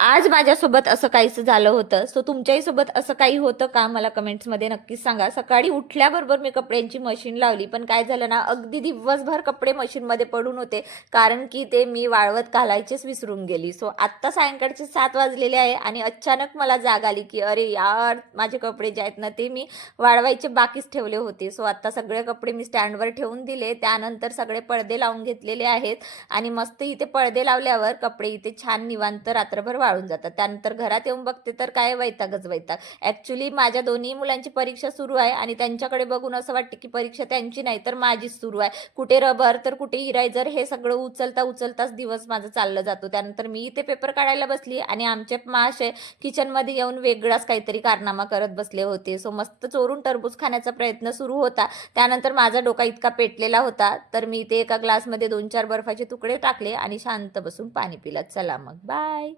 आज माझ्यासोबत असं काहीच झालं होतं. सो तुमच्याही सोबत असं काही होतं का, मला कमेंट्समध्ये नक्कीच सांगा. सकाळी उठल्याबरोबर मी कपड्यांची मशीन लावली, पण काय झालं ना, अगदी दिवसभर कपडे मशीनमध्ये पडून होते, कारण की ते मी वाळवत घालायचेच विसरून गेली. सो आत्ता सायंकाळचे 7 वाजलेले आहे आणि अचानक मला जाग आली की अरे यार, माझे कपडे जे आहेत ना ते मी वाळवायचे बाकीच ठेवले होते. सो आता सगळे कपडे मी स्टँडवर ठेवून दिले, त्यानंतर सगळे पडदे लावून घेतलेले आहेत आणि मस्त इथे पडदे लावल्यावर कपडे इथे छान निवांत रात्रभर वाळून जातात. त्यानंतर घरात येऊन बघते तर काय वैतागच वैताग. ॲक्च्युली माझ्या दोन्ही मुलांची परीक्षा सुरू आहे आणि त्यांच्याकडे बघून असं वाटतं की परीक्षा त्यांची नाही तर माझीच सुरू आहे. कुठे रबर तर कुठे इरायझर हे सगळं उचलता उचलताच दिवस माझा चालला जातो. त्यानंतर मी इथे पेपर काढायला बसली आणि आमचे मासे किचनमध्ये येऊन वेगळाच काहीतरी कारनामा करत बसले होते. सो मस्त चोरून टरबूज खाण्याचा प्रयत्न सुरू होता. त्यानंतर माझा डोका इतका पेटलेला होता, तर मी ते एका ग्लासमध्ये 2-4 बर्फाचे तुकडे टाकले आणि शांत बसून पाणी पिलं. चला मग बाय.